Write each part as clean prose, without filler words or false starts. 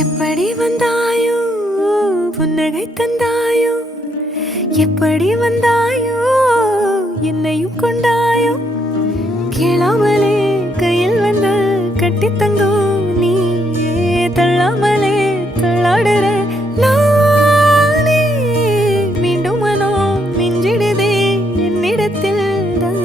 எப்படி வந்தாயோ புன்னகை தந்தாயோ, எப்படி வந்தாயோ என்னையும் கொண்டாயோ, கேளாமலே கையில் வந்து கட்டி தங்கோ நீ தள்ளாமலே தள்ளாடுற நானே, மீண்டும் மனோ மிஞ்சிடுதே என்னிடத்தில் தானே.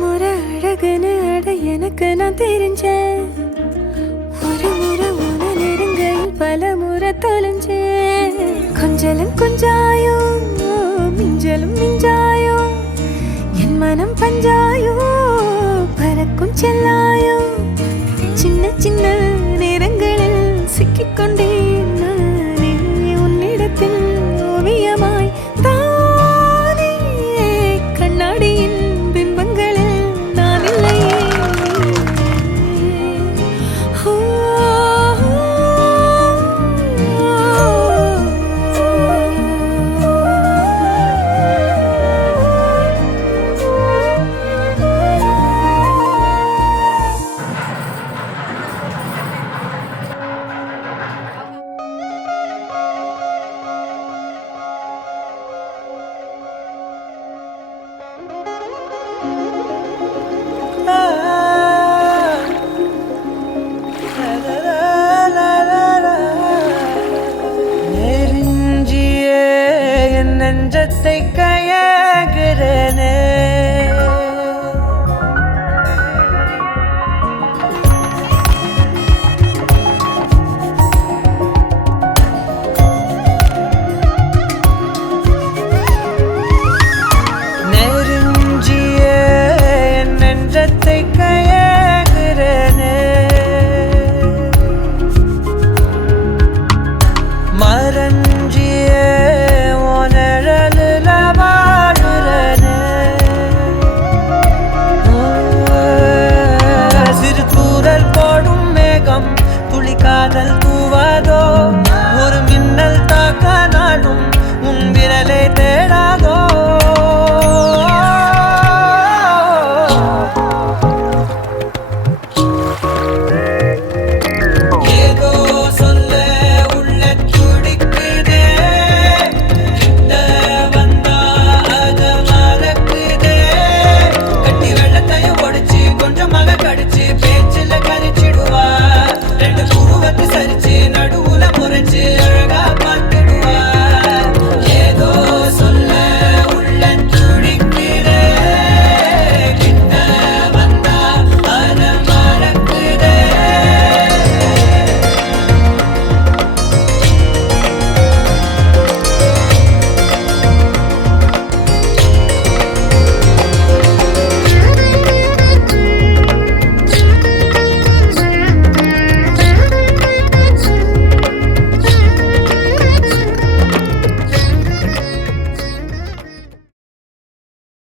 முறை அழகுன்னு அட எனக்கு நான் தெரிஞ்சேன், ஒரு முறை உன நெருங்கையில் பல முறை தொலைஞ்சேன். கொஞ்சலும் கொஞ்சாயோ மிஞ்சலும் மிஞ்சாயோ, என் மனம் பஞ்சாயோ பறக்கும் செல்லாயோ, சின்ன சின்ன நேரங்களில் சிக்கிக்கொண்டே